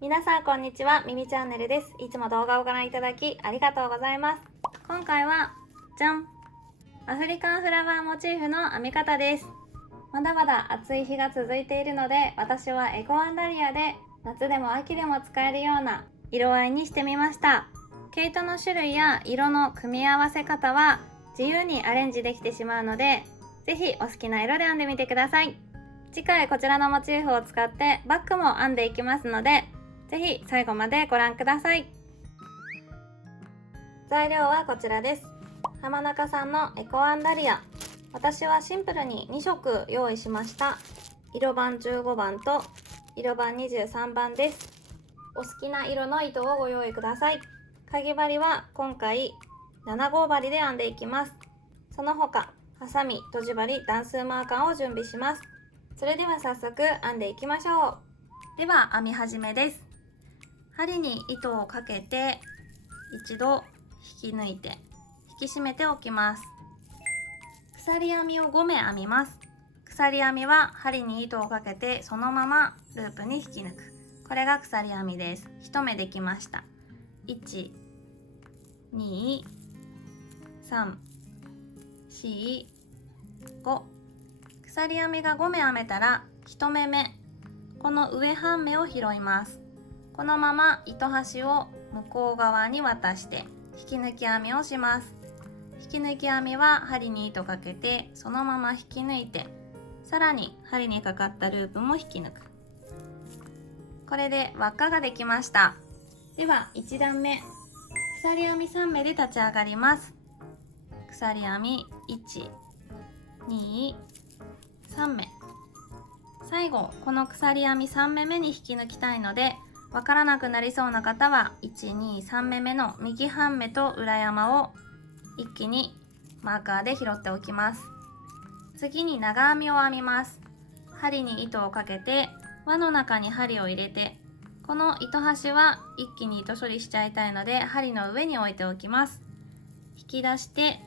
皆さんこんにちは、ミミチャンネルです。いつも動画をご覧いただきありがとうございます。今回はじゃん、アフリカンフラワーモチーフの編み方です。まだまだ暑い日が続いているので、私はエコワンダリアで夏でも秋でも使えるような色合いにしてみました。毛糸の種類や色の組み合わせ方は自由にアレンジできてしまうので、ぜひお好きな色で編んでみてください。次回こちらのモチーフを使ってバッグも編んでいきますので、ぜひ最後までご覧ください。材料はこちらです。浜中さんのエコワンダリア。私はシンプルに2色用意しました。色番15番と色番23番です。お好きな色の糸をご用意ください。かぎ針は今回7号針で編んでいきます。その他、ハサミ、とじ針、段数マーカーを準備します。それでは早速編んでいきましょう。では編み始めです。針に糸をかけて一度引き抜いて引き締めておきます。鎖編みを5目編みます。鎖編みは針に糸をかけてそのままループに引き抜く。これが鎖編みです。1目できました。1、2、3、4、5。鎖編みが5目編めたら1目目、この上半目を拾います。このまま糸端を向こう側に渡して引き抜き編みをします。引き抜き編みは針に糸かけてそのまま引き抜いて、さらに針にかかったループも引き抜く。これで輪っかができました。では1段目、鎖編み3目で立ち上がります。鎖編み1、2、3目。最後この鎖編み3目目に引き抜きたいので、わからなくなりそうな方は1、2、3目目の右半目と裏山を一気にマーカーで拾っておきます。次に長編みを編みます。針に糸をかけて輪の中に針を入れて、この糸端は一気に糸処理しちゃいたいので針の上に置いておきます。引き出して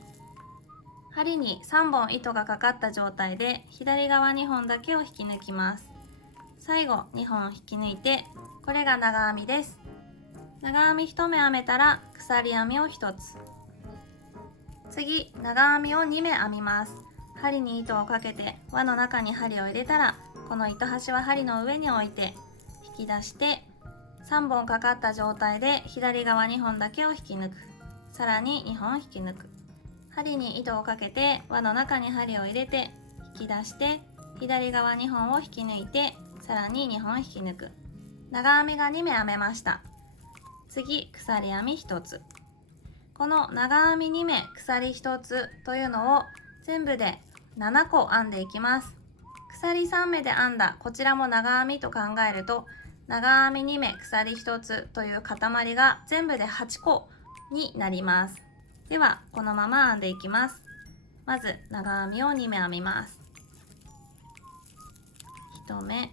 針に3本糸がかかった状態で左側2本だけを引き抜きます。最後2本引き抜いて、これが長編みです。長編み1目編めたら鎖編みを1つ。次、長編みを2目編みます。針に糸をかけて輪の中に針を入れたら、この糸端は針の上に置いて引き出して3本かかった状態で左側2本だけを引き抜く。さらに2本引き抜く。針に糸をかけて輪の中に針を入れて引き出して左側2本を引き抜いて、さらに2本引き抜く。長編みが2目編めました。次、鎖編み1つ。この長編み2目鎖1つというのを全部で7個編んでいきます。鎖3目で編んだこちらも長編みと考えると、長編み2目鎖1つという塊が全部で8個になります。ではこのまま編んでいきます。まず長編みを2目編みます。1目、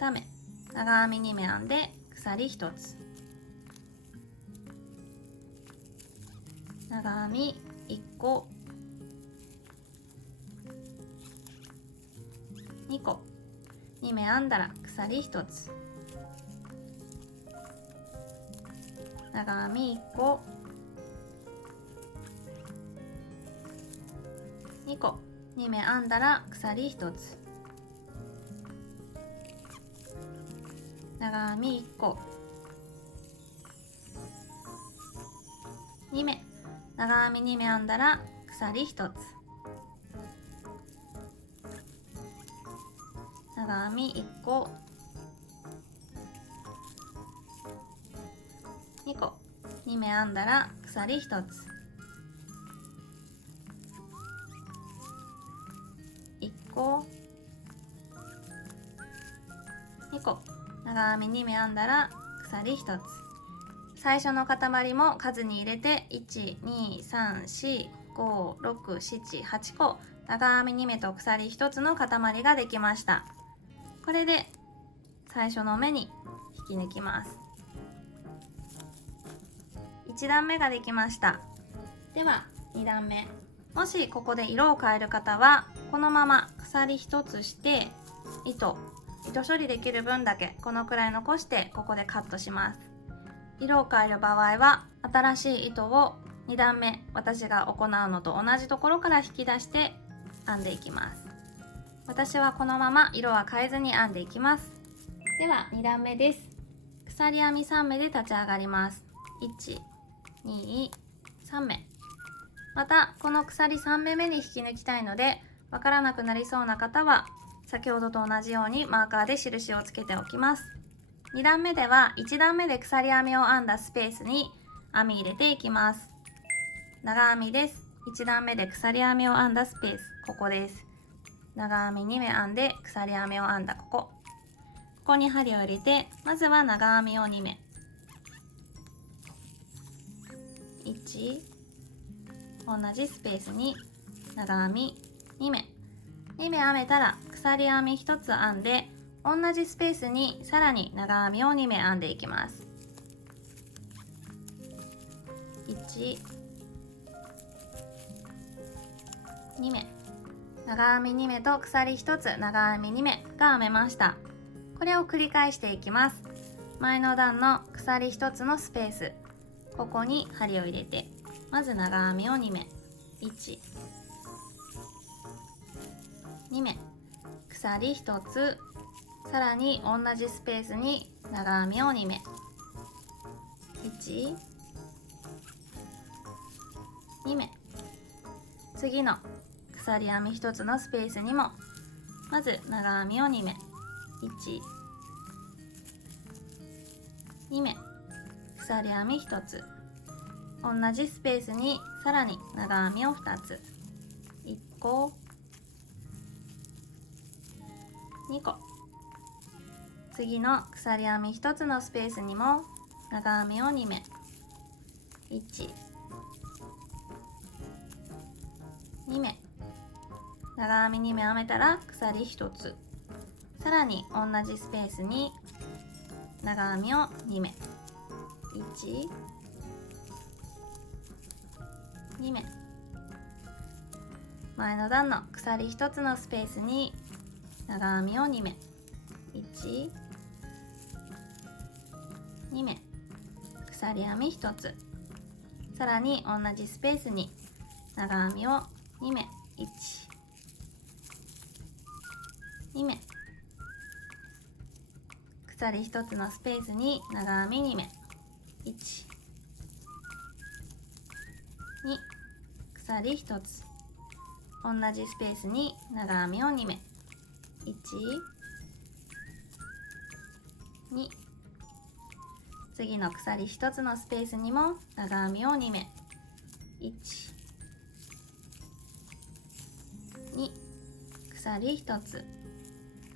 2目、長編み2目編んで鎖1つ、長編み1個、2個、2目編んだら鎖1つ、長編み1個、2個、2目編んだら鎖1つ、長編み1個、2目、長編み2目編んだら鎖1つ、長編み1個、2個、2目編んだら鎖1つ、1個、2個、長編み2目編んだら鎖1つ。最初の塊も数に入れて1、2、3、4、5、6、7、8個長編み2目と鎖1つの塊ができました。これで最初の目に引き抜きます。1段目ができました。では2段目、もしここで色を変える方はこのまま鎖1つして糸処理できる分だけこのくらい残してここでカットします。色を変える場合は新しい糸を2段目私が行うのと同じところから引き出して編んでいきます。私はこのまま色は変えずに編んでいきます。では2段目です。鎖編み3目で立ち上がります。1、2、3目。またこの鎖3目目に引き抜きたいのでわからなくなりそうな方は先ほどと同じようにマーカーで印をつけておきます。2段目では1段目で鎖編みを編んだスペースに編み入れていきます。長編みです。1段目で鎖編みを編んだスペース、ここです。長編み2目編んで鎖編みを編んだここに針を入れて、まずは長編みを2目1、同じスペースに長編み2目編めたら鎖編み1つ編んで同じスペースにさらに長編みを2目編んでいきます。1、2目長編み2目と鎖1つ長編み2目が編めました。これを繰り返していきます。前の段の鎖1つのスペース、ここに針を入れてまず長編みを2目1、2目鎖1つ、さらに同じスペースに長編みを2目1、2目次の鎖編み1つのスペースにもまず長編みを2目1、2目鎖編み1つ、同じスペースにさらに長編みを2つ1個2個、次の鎖編み1つのスペースにも長編みを2目1、2目長編み2目編めたら鎖1つ、さらに同じスペースに長編みを2目1、2目前の段の鎖1つのスペースに長編みを2目1、2目鎖編み1つ、さらに同じスペースに長編みを2目1、2目鎖1つのスペースに長編み2目1、2鎖1つ、同じスペースに長編みを2目1、2次の鎖1つのスペースにも長編みを2目1、2鎖1つ、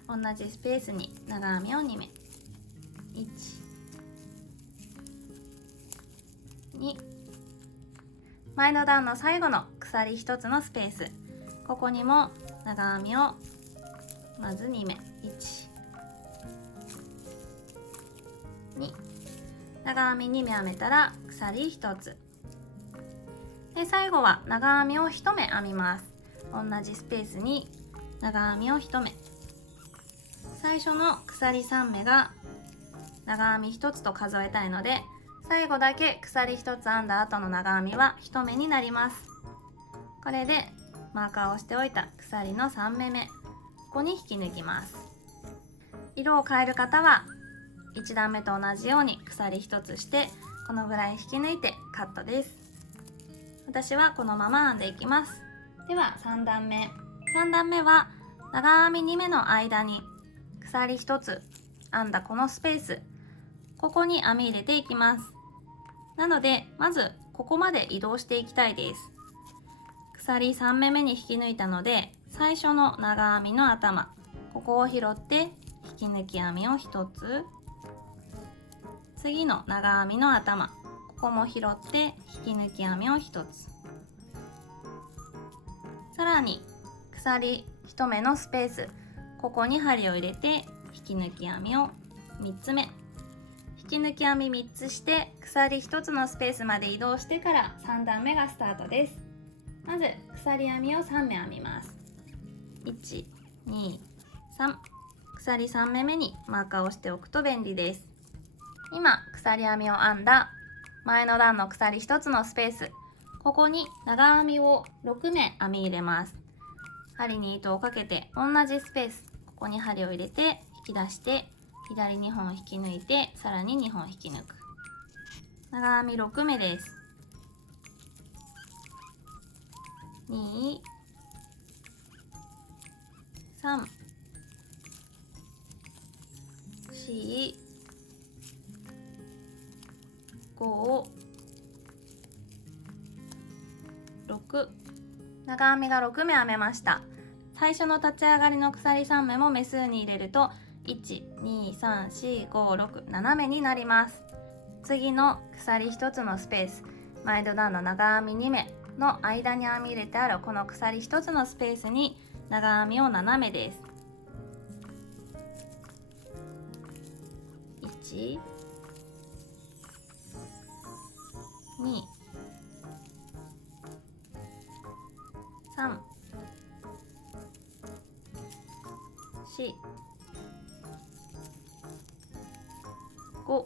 同じスペースに長編みを2目1、2前の段の最後の鎖1つのスペース、ここにも長編みをまず2目1、2長編み2目編めたら鎖1つで、最後は長編みを1目編みます。同じスペースに長編みを1目、最初の鎖3目が長編み1つと数えたいので、最後だけ鎖1つ編んだ後の長編みは1目になります。これでマーカーをしておいた鎖の3目目、ここに引き抜きます。色を変える方は1段目と同じように鎖1つしてこのぐらい引き抜いてカットです。私はこのまま編んでいきます。では3段目は長編み2目の間に鎖1つ編んだこのスペース、ここに編み入れていきます。なのでまずここまで移動していきたいです。鎖3目目に引き抜いたので、最初の長編みの頭、ここを拾って引き抜き編みを1つ、次の長編みの頭、ここも拾って引き抜き編みを1つ、さらに鎖1目のスペース、ここに針を入れて引き抜き編みを3つ目、引き抜き編み3つして鎖1つのスペースまで移動してから3段目がスタートです。まず鎖編みを3目編みます。1、2、3、鎖3目めにマーカーをしておくと便利です。今鎖編みを編んだ前の段の鎖1つのスペース、ここに長編みを6目編み入れます。針に糸をかけて同じスペース、ここに針を入れて引き出して左2本引き抜いて、さらに2本引き抜く。長編み6目です。2、3、4、5、6、長編みが6目編めました。最初の立ち上がりの鎖3目も目数に入れると1、2、3、4、5、6、7目になります。次の鎖1つのスペース、前の段の長編み2目の間に編み入れてあるこの鎖1つのスペースに長編みを7目です。1、2、3、4、5、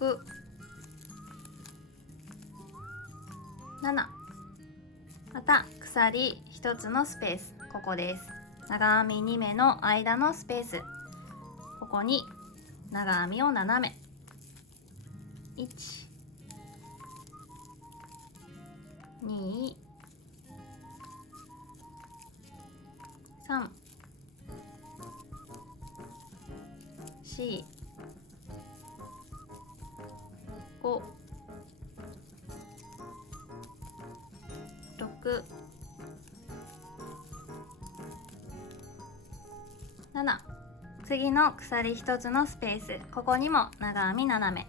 6、7、また鎖1つのスペース、ここです。長編み2目の間のスペース、ここに長編みを7目、1、2、3、4、5、6、7、次の鎖1つのスペース、ここにも長編み7目、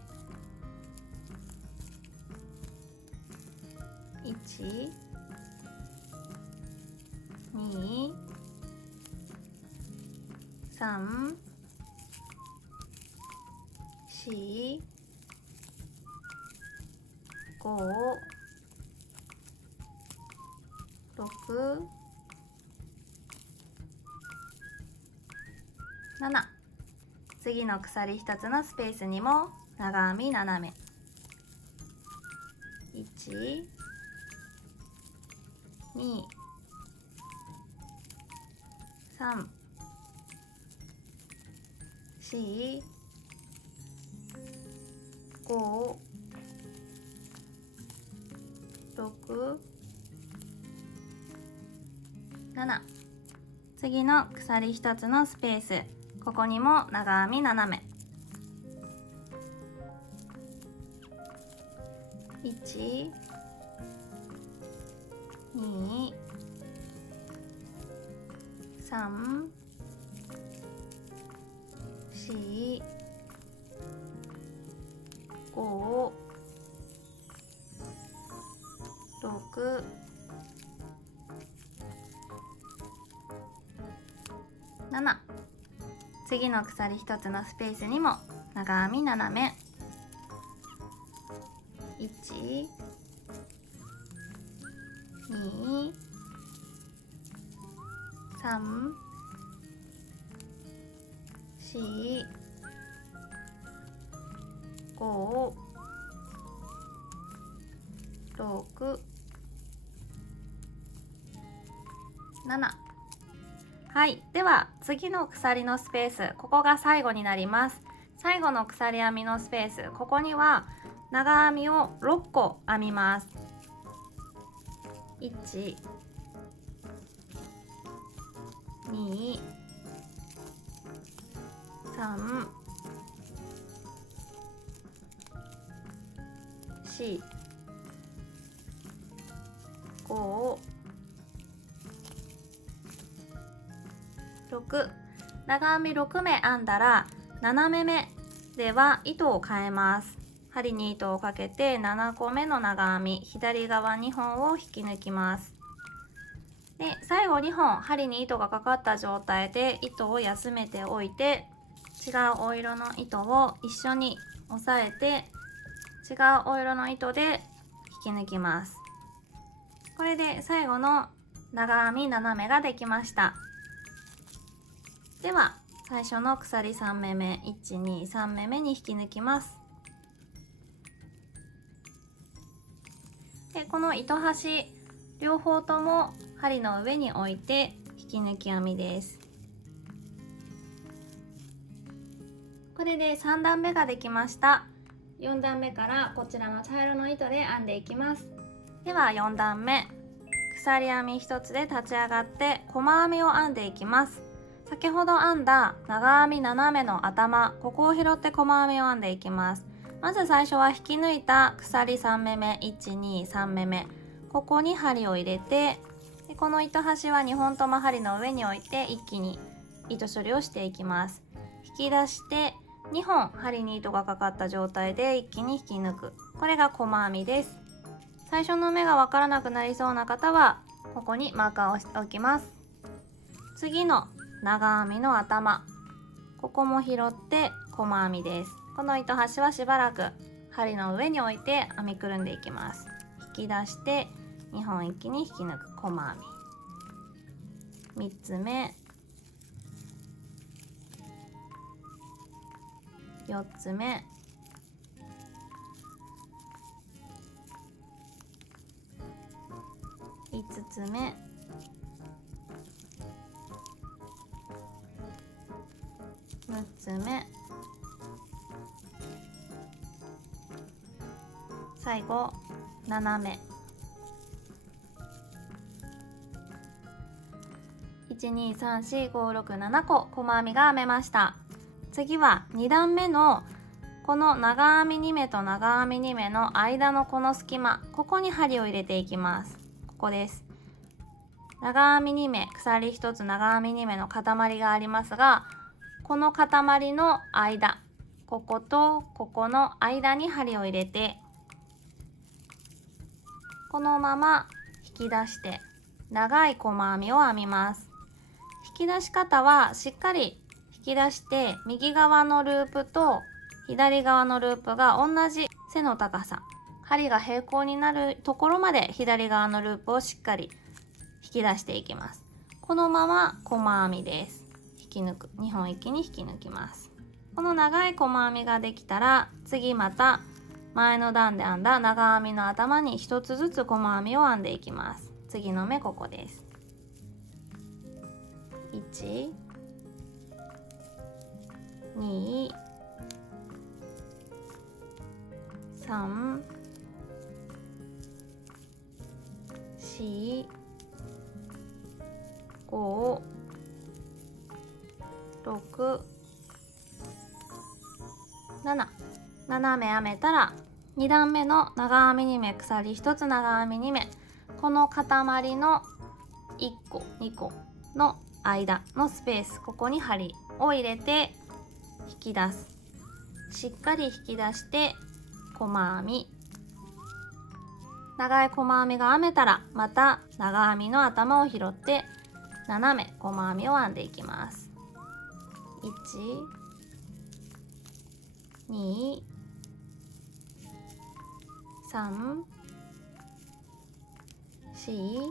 1、2、3、4、5、6、7、次の鎖1つのスペースにも長編み7目、1、2、3、4、5、6、7、次の鎖1つのスペース、ここにも長編み7目、1、2、3、4、5、6、7、次の鎖1つのスペースにも長編み7目、1、2、3、4、5、6、7。はい、では次の鎖のスペース、ここが最後になります。最後の鎖編みのスペース、ここには長編みを6個編みます。1、2、3、4、5、6、長編み6目編んだら7目目では糸を変えます。針に糸をかけて7個目の長編み、左側2本を引き抜きます。で、最後2本針に糸がかかった状態で糸を休めておいて、違うお色の糸を一緒に押さえて違うお色の糸で引き抜きます。これで最後の長編み斜めができました。では最初の鎖3目目、1、2、3目目に引き抜きます。でこの糸端両方とも針の上に置いて引き抜き編みです。これで3段目ができました。4段目からこちらの茶色の糸で編んでいきます。では4段目、鎖編み1つで立ち上がって細編みを編んでいきます。先ほど編んだ長編み斜めの頭、ここを拾って細編みを編んでいきます。まず最初は引き抜いた鎖3目目、1、2、3目目、ここに針を入れて、でこの糸端は2本とも針の上に置いて一気に糸処理をしていきます。引き出して2本針に糸がかかった状態で一気に引き抜く、これが細編みです。最初の目がわからなくなりそうな方はここにマーカーをしておきます。次の長編みの頭、ここも拾って細編みです。この糸端はしばらく針の上に置いて編みくるんでいきます。引き出して2本一気に引き抜く細編み、3つ目、4つ目、5つ目、6つ目、最後7目、1234567個細編みが編めました。次は2段目のこの長編み2目と長編み2目の間のこの隙間、ここに針を入れていきます。ここです。長編み2目、鎖1つ長編み2目の塊がありますが、この塊の間、こことここの間に針を入れて、このまま引き出して長い細編みを編みます。引き出し方はしっかり引き出して右側のループと左側のループが同じ背の高さ、針が平行になるところまで左側のループをしっかり引き出していきます。このまま細編みです。引き抜く、2本一気に引き抜きます。この長い細編みができたら、次また前の段で編んだ長編みの頭に1つずつ細編みを編んでいきます。次の目ここです。1、2、3、4、5、6、7、7目編めたら2段目の長編み2目、鎖1つ長編み2目、この塊の1個2個の間のスペース、ここに針を入れて引き出す。しっかり引き出して細編み、長い細編みが編めたらまた長編みの頭を拾って斜め細編みを編んでいきます。1、2、3、4、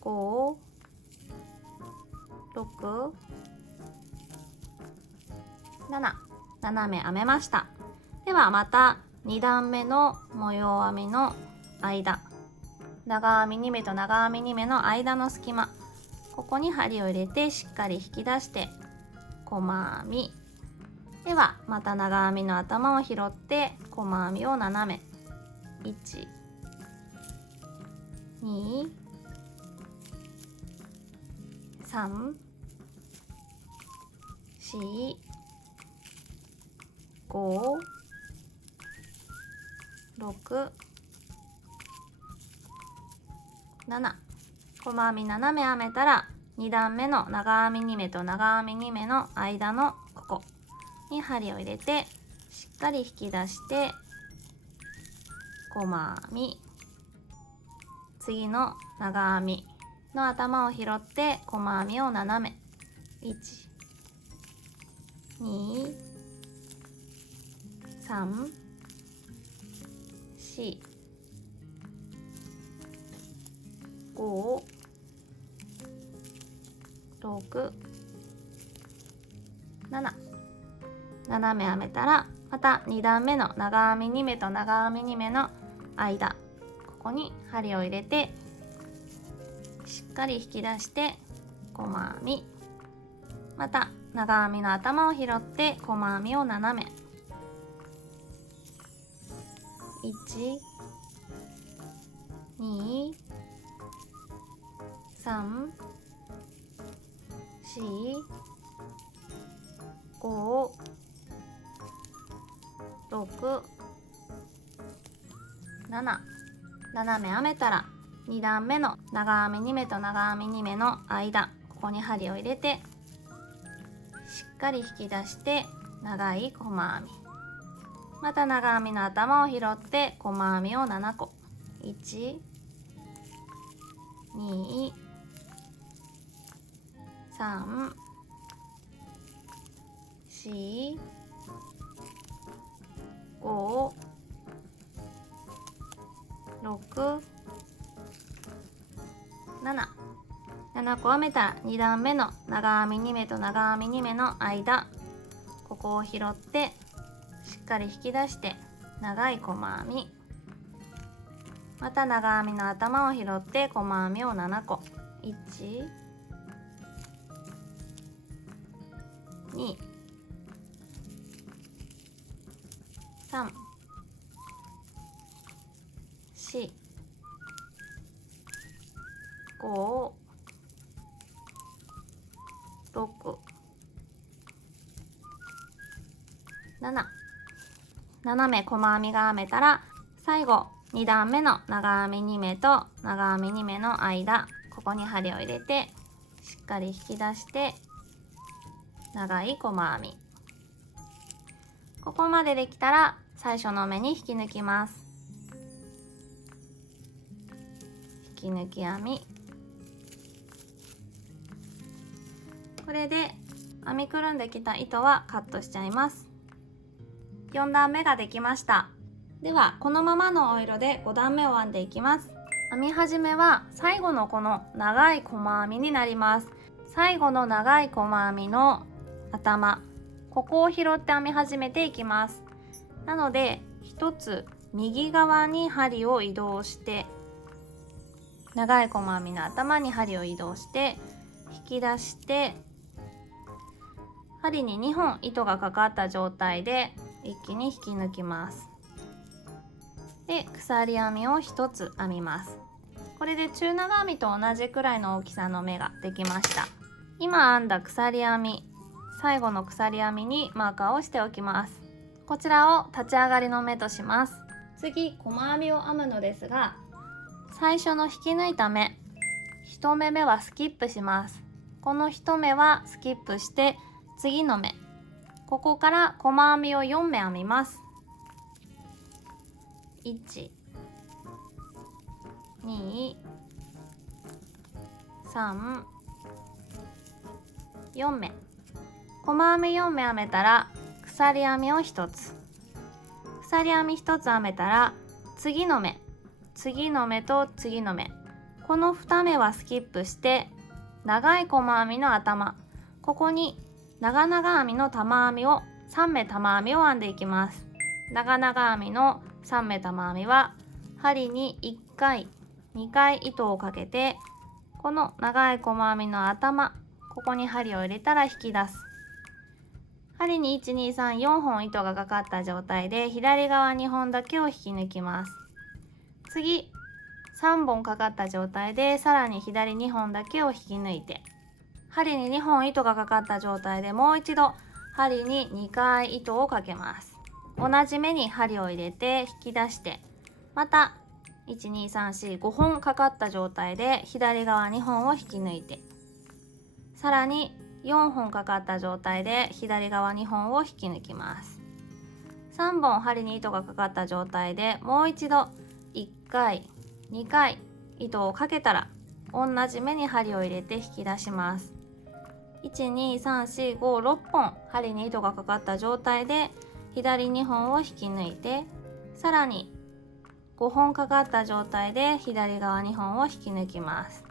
5、6、7、斜め編めました。ではまた2段目の模様編みの間、長編み2目と長編み2目の間の隙間、ここに針を入れてしっかり引き出して細編み。ではまた長編みの頭を拾って細編みを斜め、1、2、3、4、5、6、7、細編み斜め編めたら2段目の長編み2目と長編み2目の間のここに針を入れてしっかり引き出して細編み、次の長編みの頭を拾って細編みを斜め、1、2、3、4、5、6、7。斜め編めたらまた2段目の長編み2目と長編み2目の間、ここに針を入れてしっかり引き出して細編み、また長編みの頭を拾って細編みを斜め、1、2、3、4、5、6、7。斜め編めたら2段目の長編み2目と長編み2目の間、ここに針を入れてしっかり引き出して長い細編み、また長編みの頭を拾って細編みを7個、1、2、3、4、5、6、7。7個編めたら2段目の長編み2目と長編み2目の間、ここを拾ってしっかり引き出して長い細編み、また長編みの頭を拾って細編みを7個、1、2、3、4、5、6、7。斜め細編みが編めたら最後2段目の長編み2目と長編み2目の間、ここに針を入れてしっかり引き出して長い細編み、ここまでできたら最初の目に引き抜きます。引き抜き編み、これで編みくるんできた糸はカットしちゃいます。4段目ができました。ではこのままのお色で5段目を編んでいきます。編み始めは最後のこの長い細編みになります。最後の長い細編みの頭、ここを拾って編み始めていきます。なので一つ右側に針を移動して、長い細編みの頭に針を移動して引き出して、針に2本糸がかかった状態で一気に引き抜きます。で、鎖編みを1つ編みます。これで中長編みと同じくらいの大きさの目ができました。今編んだ鎖編み、最後の鎖編みにマーカーをしておきます。こちらを立ち上がりの目とします。次、細編みを編むのですが、最初の引き抜いた目、1目目はスキップします。この1目はスキップして次の目、ここから細編みを4目編みます。1、2、3、4目。細編み4目編めたら鎖編みを1つ。鎖編み1つ編めたら次の目、次の目と次の目。この2目はスキップして長い細編みの頭、ここに長々編みの玉編みを3目玉編みを編んでいきます。長々編みの3目玉編みは針に1回2回糸をかけて、この長い細編みの頭、ここに針を入れたら引き出す。針に1、2、3、4本糸がかかった状態で左側2本だけを引き抜きます。次3本かかった状態でさらに左2本だけを引き抜いて、針に2本糸がかかった状態でもう一度針に2回糸をかけます。同じ目に針を入れて引き出して、また1、2、3、4、5本かかった状態で左側2本を引き抜いて、さらに4本かかった状態で左側2本を引き抜きます。3本針に糸がかかった状態でもう一度1回2回糸をかけたら同じ目に針を入れて引き出します。1、2、3、4、5、6本針に糸がかかった状態で左2本を引き抜いて、さらに5本かかった状態で左側2本を引き抜きます。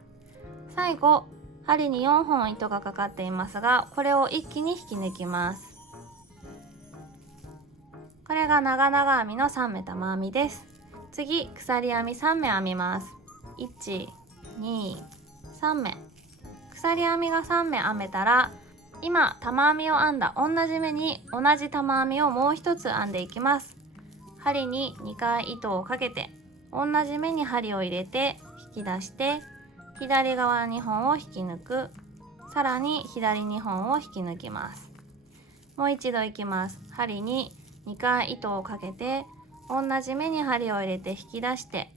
最後、針に4本糸がかかっていますが、これを一気に引き抜きます。これが長々編みの3目玉編みです。次、鎖編み3目編みます。1、2、3目。鎖編みが3目編めたら、今玉編みを編んだ同じ目に同じ玉編みをもう一つ編んでいきます。針に2回糸をかけて、同じ目に針を入れて引き出して、左側2本を引き抜く。さらに左2本を引き抜きます。もう一度いきます。針に2回糸をかけて、同じ目に針を入れて引き出して、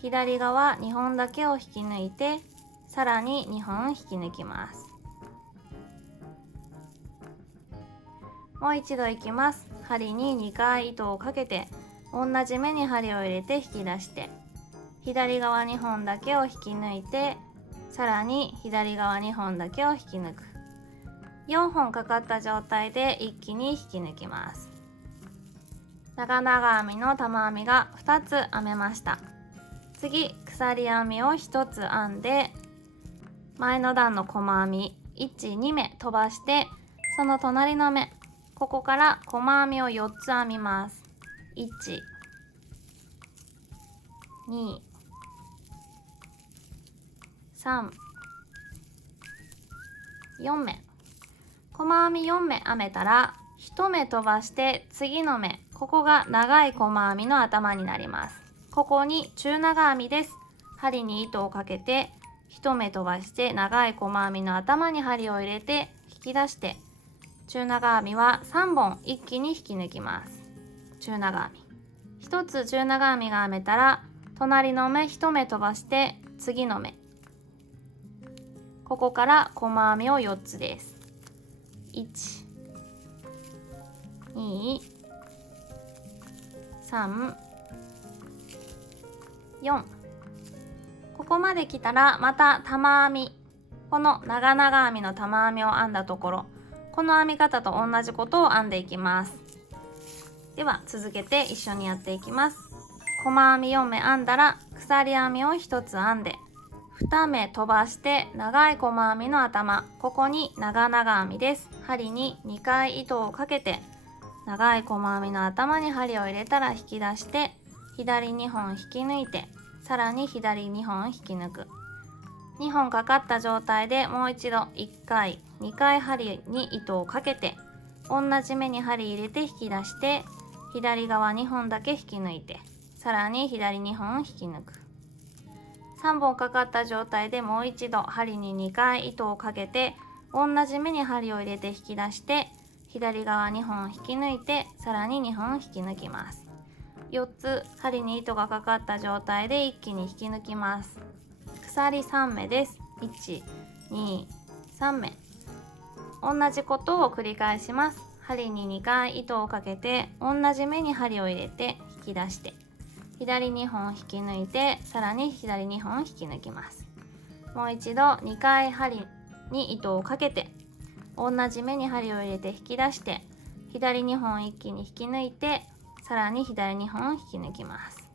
左側2本だけを引き抜いて、さらに2本引き抜きます。もう一度いきます。針に2回糸をかけて、同じ目に針を入れて引き出して、左側2本だけを引き抜いて、さらに左側2本だけを引き抜く。4本かかった状態で一気に引き抜きます。長々編みの玉編みが2つ編めました。次、鎖編みを1つ編んで、前の段の細編み1、2目飛ばして、その隣の目、ここから細編みを4つ編みます。1、2、3、4目。細編み4目編めたら、1目飛ばして次の目、ここが長い細編みの頭になります。ここに中長編みです。針に糸をかけて、1目飛ばして長い細編みの頭に針を入れて引き出して、中長編みは3本一気に引き抜きます。中長編み。1つ中長編みが編めたら、隣の目1目飛ばして次の目。ここから細編みを4つです。1、2、3、4。ここまで来たらまた玉編み。この長々編みの玉編みを編んだところ、この編み方と同じことを編んでいきます。では続けて一緒にやっていきます。細編み4目編んだら鎖編みを1つ編んで、2目飛ばして長い細編みの頭、ここに長々編みです。針に2回糸をかけて、長い細編みの頭に針を入れたら引き出して、左2本引き抜いて、さらに左2本引き抜く。2本かかった状態でもう一度1回、2回針に糸をかけて、同じ目に針入れて引き出して、左側2本だけ引き抜いて、さらに左2本引き抜く。3本かかった状態でもう一度針に2回糸をかけて、同じ目に針を入れて引き出して、左側2本引き抜いて、さらに2本引き抜きます。4つ針に糸がかかった状態で一気に引き抜きます。鎖3目です。1、2、3目。同じことを繰り返します。針に2回糸をかけて、同じ目に針を入れて引き出して、左2本引き抜いて、さらに左2本引き抜きます。もう一度2回針に糸をかけて、同じ目に針を入れて引き出して、左2本一気に引き抜いて、さらに左2本引き抜きます。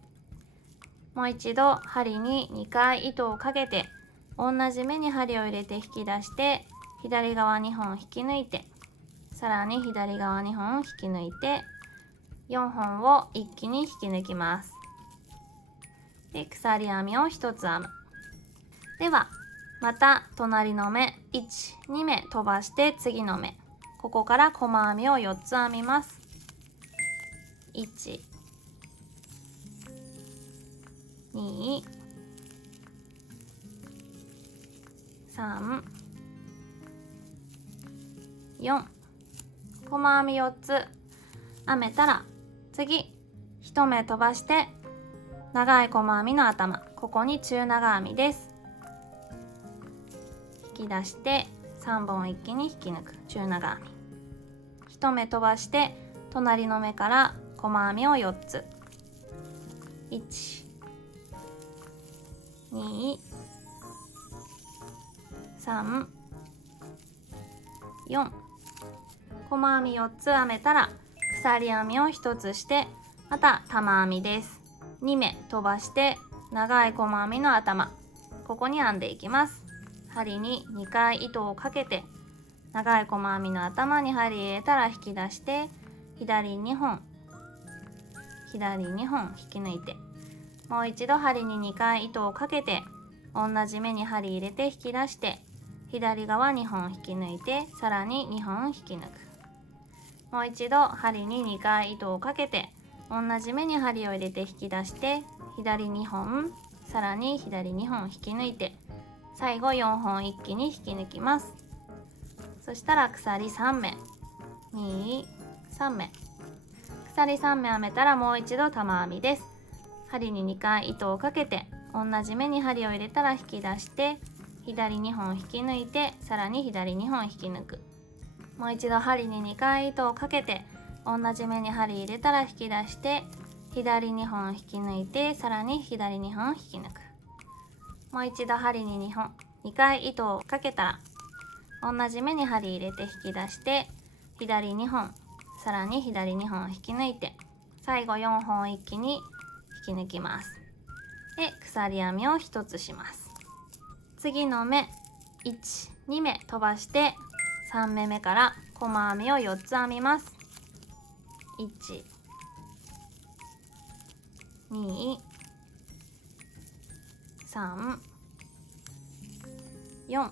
もう一度針に2回糸をかけて、同じ目に針を入れて引き出して、左側2本引き抜いて、さらに左側2本引き抜いて、4本を一気に引き抜きます。で、鎖編みを1つ編む。ではまた隣の目1、2目飛ばして次の目、ここから細編みを4つ編みます。1、2、3、4。細編み4つ編めたら、次1目飛ばして長い細編みの頭、ここに中長編みです。引き出して3本一気に引き抜く中長編み。1目飛ばして隣の目から細編みを4つ。1、2、3、4。細編み4つ編めたら鎖編みを1つして、また玉編みです。2目飛ばして長い細編みの頭、ここに編んでいきます。針に2回糸をかけて長い細編みの頭に針入れたら引き出して左2本左2本引き抜いて、もう一度針に2回糸をかけて同じ目に針入れて引き出して左側2本引き抜いてさらに2本引き抜く。もう一度針に2回糸をかけて同じ目に針を入れて引き出して左2本さらに左2本引き抜いて最後4本一気に引き抜きます。そしたら鎖3目2、3目鎖3目編めたらもう一度玉編みです。針に2回糸をかけて同じ目に針を入れたら引き出して左2本引き抜いてさらに左2本引き抜く。もう一度針に2回糸をかけて同じ目に針入れたら引き出して左2本引き抜いてさらに左2本引き抜く。もう一度針に2回糸をかけたら同じ目に針入れて引き出して左2本さらに左2本引き抜いて最後4本一気に引き抜きます。で鎖編みを1つします。次の目1、2目飛ばして3目目から細編みを4つ編みます。1、2、3、4、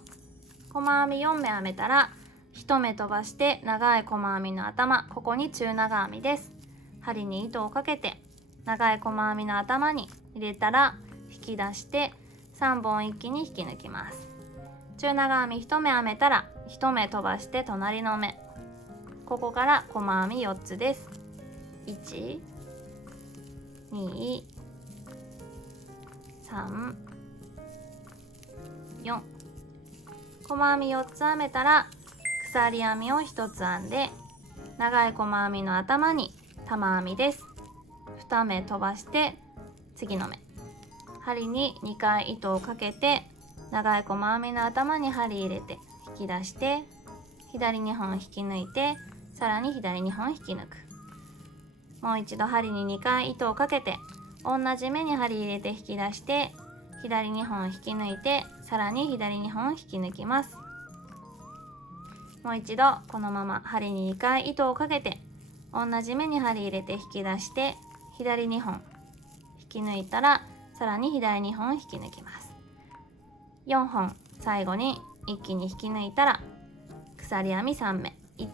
細編み4目編めたら1目飛ばして長い細編みの頭、ここに中長編みです。針に糸をかけて長い細編みの頭に入れたら引き出して3本一気に引き抜きます。中長編み1目編めたら1目飛ばして隣の目、ここから細編み4つです。1、2、3、4、細編み4つ編めたら鎖編みを1つ編んで長い細編みの頭に玉編みです。2目飛ばして次の目、針に2回糸をかけて長い細編みの頭に針入れて引き出して左2本引き抜いてさらに左2本引き抜く。もう一度針に2回糸をかけて同じ目に針入れて引き出して左2本引き抜いてさらに左2本引き抜きます。もう一度このまま針に2回糸をかけて同じ目に針入れて引き出して左2本引き抜いたらさらに左2本引き抜きます。4本最後に一気に引き抜いたら鎖編み3目1、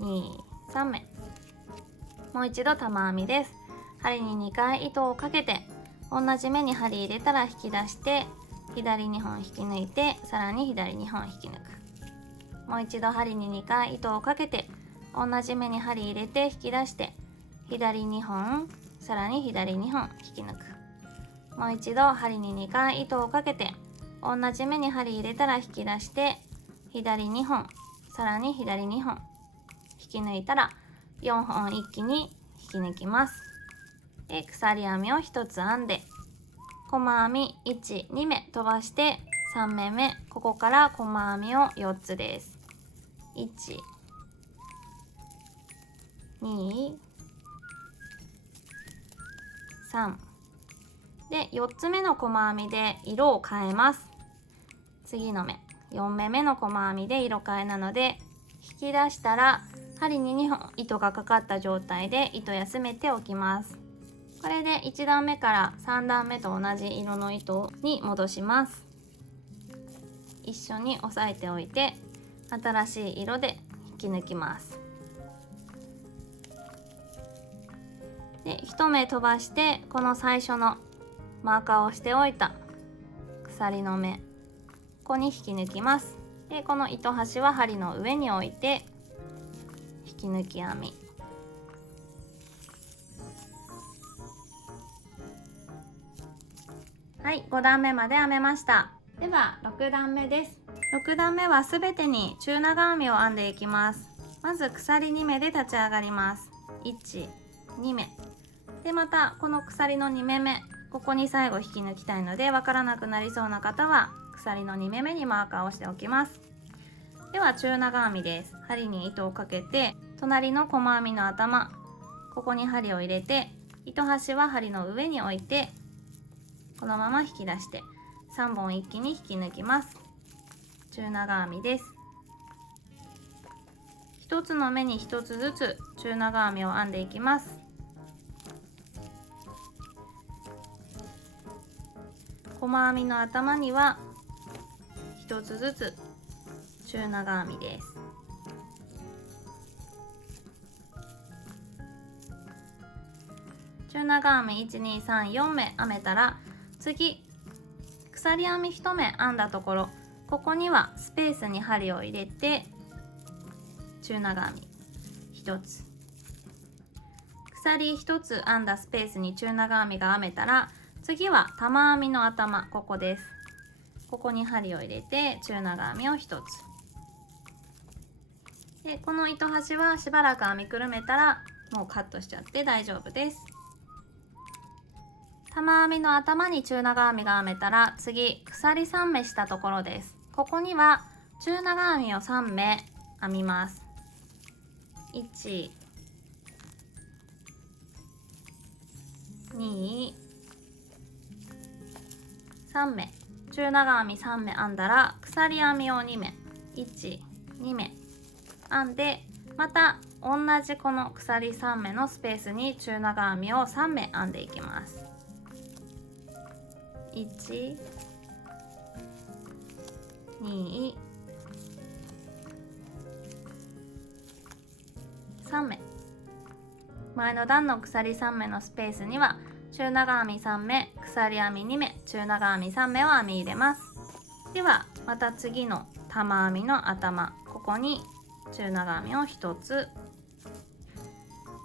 2、3目、もう一度玉編みです。針に2回糸をかけて同じ目に針入れたら引き出して左2本引き抜いてさらに左2本引き抜く。もう一度針に2回糸をかけて同じ目に針入れて引き出して左2本さらに左2本引き抜く。もう一度針に2回糸をかけて同じ目に針入れたら引き出して左2本さらに左2本引き抜いたら4本一気に引き抜きます。で鎖編みを1つ編んで細編み1、2目飛ばして3目目、ここから細編みを4つです。1、2、3で4つ目の細編みで色を変えます。次の目4目目の細編みで色変えなので引き出したら針に2本糸がかかった状態で糸休めておきます。これで1段目から3段目と同じ色の糸に戻します。一緒に押さえておいて新しい色で引き抜きます。で1目飛ばしてこの最初のマーカーをしておいた鎖の目、ここに引き抜きます。でこの糸端は針の上に置いて引き抜き編み、はい、5段目まで編めました。では6段目です。6段目はすべてに中長編みを編んでいきます。まず鎖2目で立ち上がります。1、2目でまたこの鎖の2目目、ここに最後引き抜きたいのでわからなくなりそうな方は鎖の2目目にマーカーをしておきます。では中長編みです。針に糸をかけて隣の細編みの頭、ここに針を入れて糸端は針の上に置いてこのまま引き出して3本一気に引き抜きます。中長編みです。1つの目に1つずつ中長編みを編んでいきます。細編みの頭には1つずつ中長編みです。中長編み1,2,3,4目編めたら、次鎖編み1目編んだところ、ここにはスペースに針を入れて中長編み1つ、鎖1つ編んだスペースに中長編みが編めたら、次は玉編みの頭、ここです。ここに針を入れて中長編みを1つで、この糸端はしばらく編みくるめたらもうカットしちゃって大丈夫です。玉編みの頭に中長編みが編めたら、次鎖3目したところです。ここには中長編みを3目編みます。1、2、3目、中長編み3目編んだら、鎖編みを2目、1、2目編んで、また同じこの鎖3目のスペースに中長編みを3目編んでいきます。1、2、3目、前の段の鎖3目のスペースには中長編み3目、鎖編み2目、中長編み3目を編み入れます。ではまた次の玉編みの頭、ここに中長編みを1つ、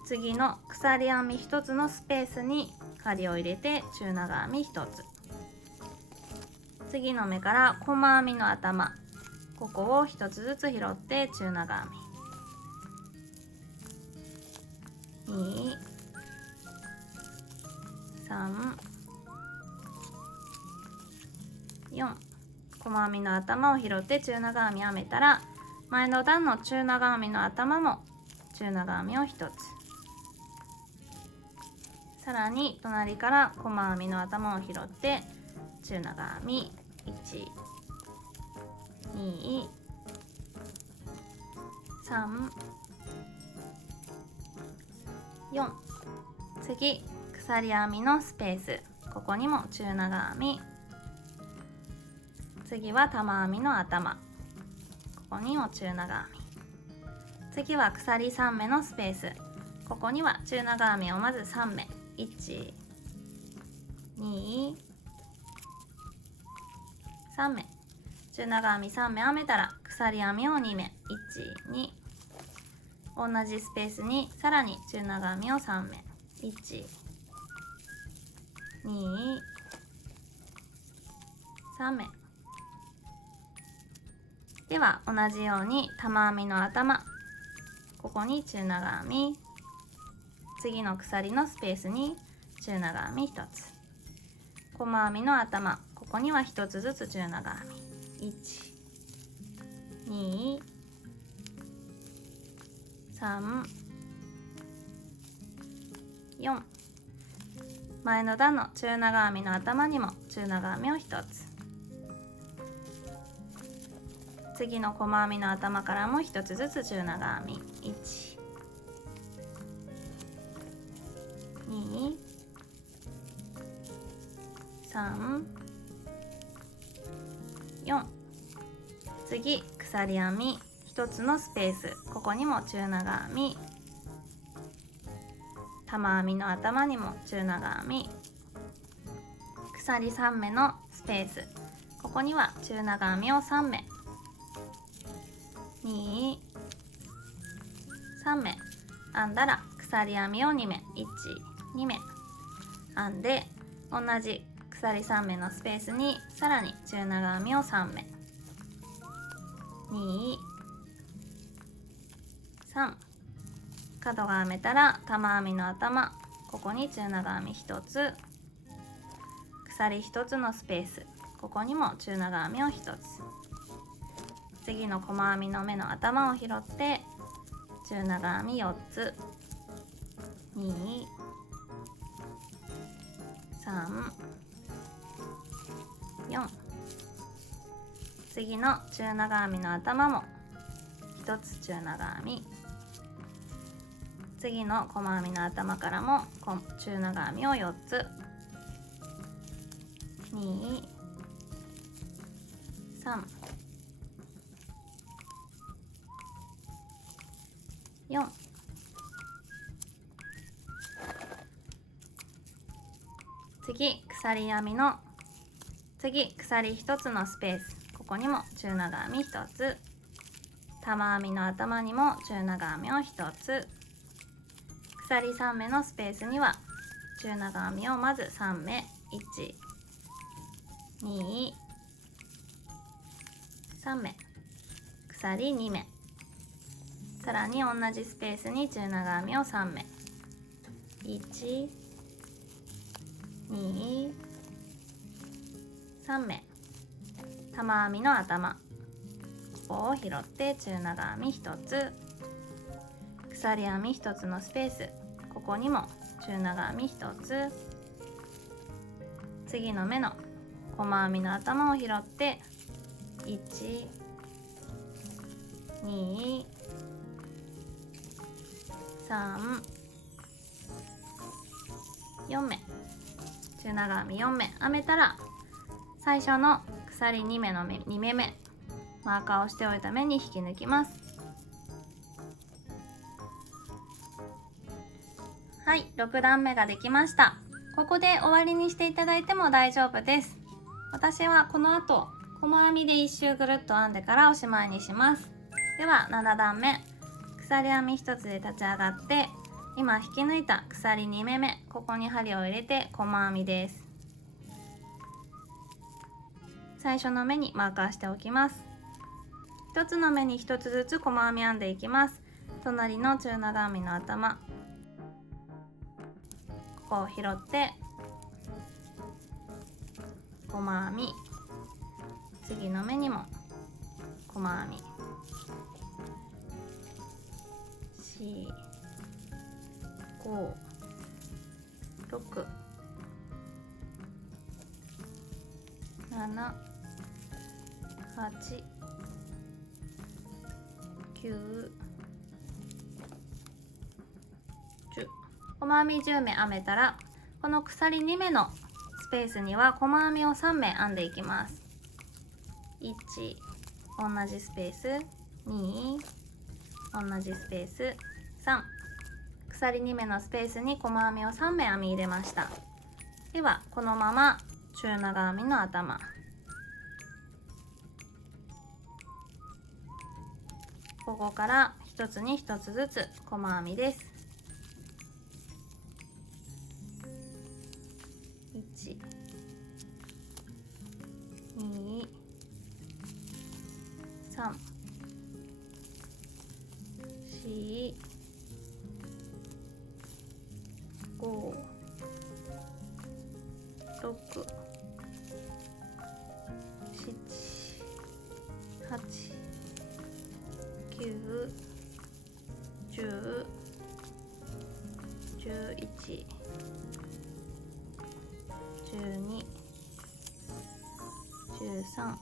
次の鎖編み1つのスペースに針を入れて中長編み1つ、次の目から細編みの頭、ここを1つずつ拾って中長編み2、3、4、細編みの頭を拾って中長編み編めたら、前の段の中長編みの頭も中長編みを1つ、さらに隣から細編みの頭を拾って中長編み1、2、3、4、次鎖編みのスペース、ここにも中長編み、次は玉編みの頭、ここにも中長編み、次は鎖3目のスペース、ここには中長編みをまず3目、1、2、3目、中長編み3目編めたら鎖編みを2目、1、2、同じスペースにさらに中長編みを3目、1、2、3目。では同じように玉編みの頭、ここに中長編み、次の鎖のスペースに中長編み1つ、細編みの頭、ここには1つずつ中長編み、1、2、3、4、前の段の中長編みの頭にも中長編みを1つ、次の細編みの頭からも1つずつ中長編み、1、2、3、4、次鎖編み1つのスペース、ここにも中長編み、玉編みの頭にも中長編み、鎖3目のスペース、ここには中長編みを3目、2、3目編んだら鎖編みを2目、1、2目編んで、同じ鎖3目のスペースにさらに中長編みを3目、2、3、角が編めたら玉編みの頭、ここに中長編み1つ、鎖1つのスペース、ここにも中長編みを1つ、次の細編みの目の頭を拾って中長編み4つ、2、3、4。次の中長編みの頭も1つ中長編み、次の細編みの頭からも中長編みを4つ、2、3、4。次鎖編みの鎖1つのスペース、ここにも中長編み1つ、玉編みの頭にも中長編みを1つ、鎖3目のスペースには中長編みをまず3目、1、2、3目、鎖2目、さらに同じスペースに中長編みを3目、1、2、3目、玉編みの頭、ここを拾って中長編み1つ、鎖編み1つのスペース、ここにも中長編み1つ、次の目の細編みの頭を拾って1、2、3、4目、中長編み4目編めたら、最初の鎖2目の2目目マーカーをしておいた目に引き抜きます。はい、6段目ができました。ここで終わりにしていただいても大丈夫です。私はこの後細編みで1周ぐるっと編んでからおしまいにします。では7段目、鎖編み1つで立ち上がって、今引き抜いた鎖2目目、ここに針を入れて細編みです。最初の目にマーカーしておきます。1つの目に1つずつ細編み編んでいきます。隣の中長編みの頭、ここを拾って細編み、次の目にも細編み、4、5、6、7、8、9、10。細編み10目編めたら、この鎖2目のスペースには細編みを3目編んでいきます。1、同じスペース、2、同じスペース、3。鎖2目のスペースに細編みを3目編み入れました。ではこのまま中長編みの頭、ここから1つに1つずつ細編みです。1、2、3、4、5、6、7、8、9、10、11、12、13、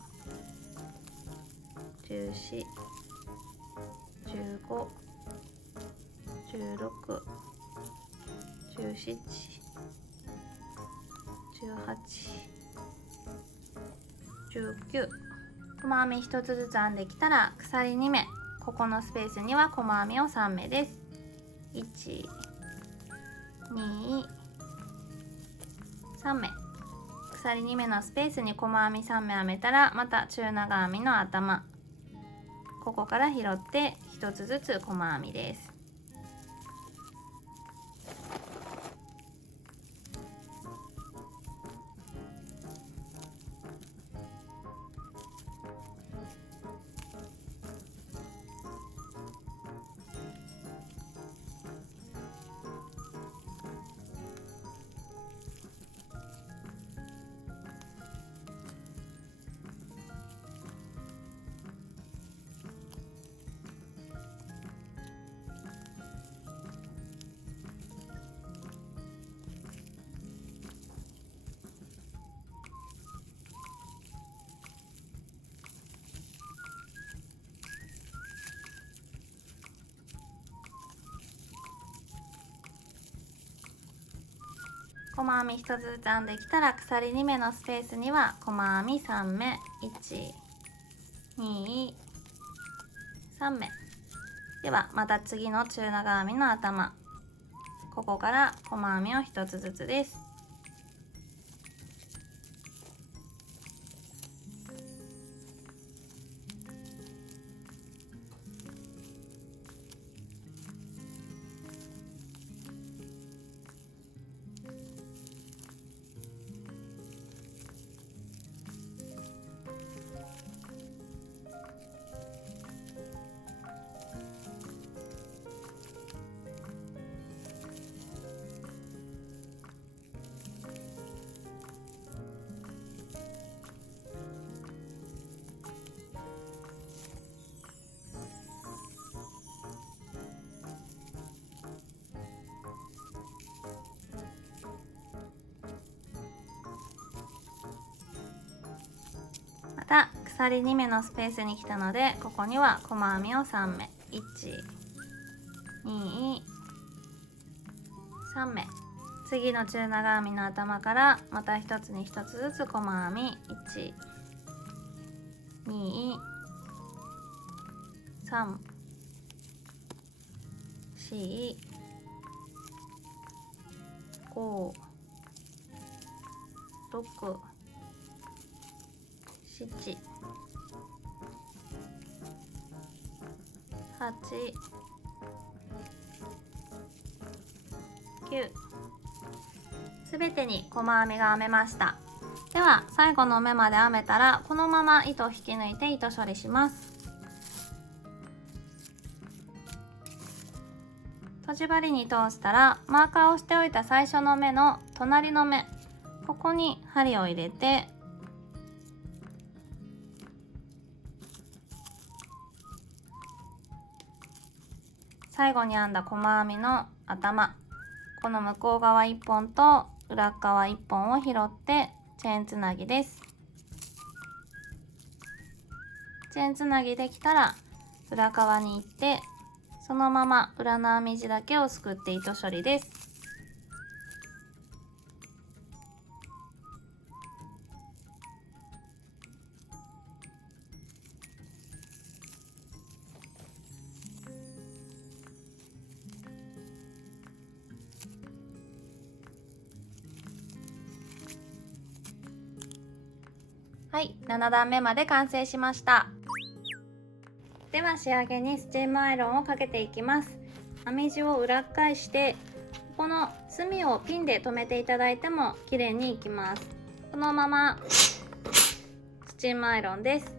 14、15、16、17、18、19。細編み1つずつ編んできたら、鎖2目、ここのスペースには細編みを3目です。1、2、3目。鎖2目のスペースに細編み3目編めたら、また中長編みの頭、ここから拾って1つずつ細編みです。細編み1つずつ編んできたら、鎖2目のスペースには細編み3目、1、2、3目。ではまた次の中長編みの頭、ここから細編みを1つずつです。また鎖2目のスペースに来たので、ここには細編みを3目、1、2、3目。次の中長編みの頭からまた1つに1つずつ細編み、1、2、3、4、5、6、7、8、9。すべてに細編みが編めました。では最後の目まで編めたら、このまま糸を引き抜いて糸処理します。とじ針に通したら、マーカーをしておいた最初の目の隣の目、ここに針を入れて、最後に編んだ細編みの頭、この向こう側1本と裏側1本を拾ってチェーンつなぎです。チェーンつなぎできたら裏側に行って、そのまま裏の編み地だけをすくって糸処理です。はい、7段目まで完成しました。では仕上げにスチームアイロンをかけていきます。編み地を裏返して、ここの隅をピンで留めていただいても綺麗にいきます。このままスチームアイロンです。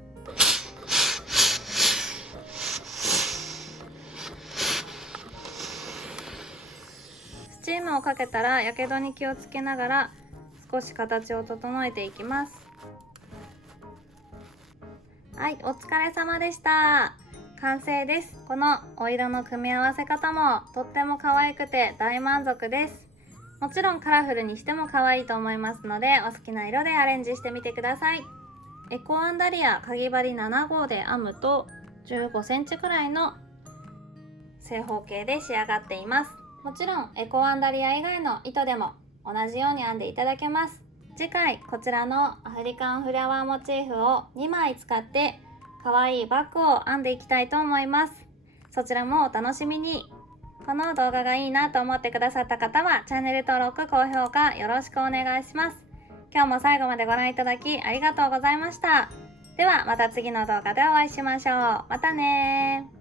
スチームをかけたらやけどに気をつけながら少し形を整えていきます。はい、お疲れ様でした。完成です。このお色の組み合わせ方もとっても可愛くて大満足です。もちろんカラフルにしても可愛いと思いますので、お好きな色でアレンジしてみてください。エコアンダリアかぎ針7号で編むと15センチくらいの正方形で仕上がっています。もちろんエコアンダリア以外の糸でも同じように編んでいただけます。次回こちらのアフリカンフラワーモチーフを2枚使って可愛いバッグを編んでいきたいと思います。そちらもお楽しみに。この動画がいいなと思ってくださった方はチャンネル登録、高評価よろしくお願いします。今日も最後までご覧いただきありがとうございました。ではまた次の動画でお会いしましょう。またねー。